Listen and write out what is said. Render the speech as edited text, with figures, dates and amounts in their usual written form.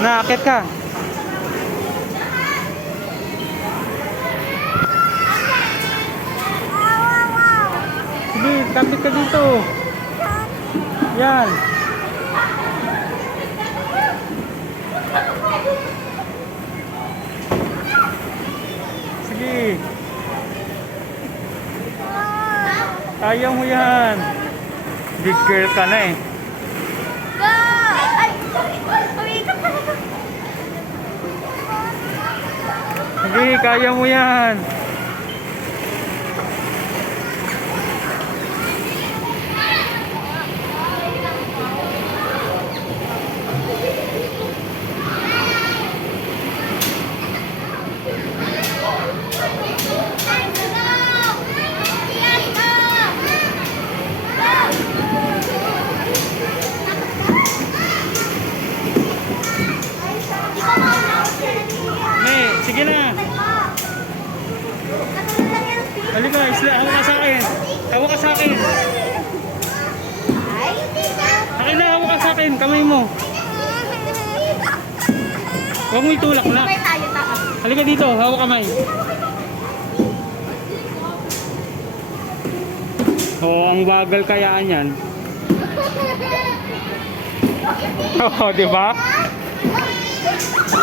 Naakit ka. Sige, kapit ka dito. Yan. Sige. Kaya mo yan. Big girl ka na eh. Sige, kaya mo yan. Sige na. Halika, isla. Hawak ka sa akin. Hawak ka sa akin. Akin na, hawak ka sa akin. Kamay mo. Huwag mo itulak na. Halika dito, hawak kamay. Oo, ang bagal kayaan yan. Oo, diba?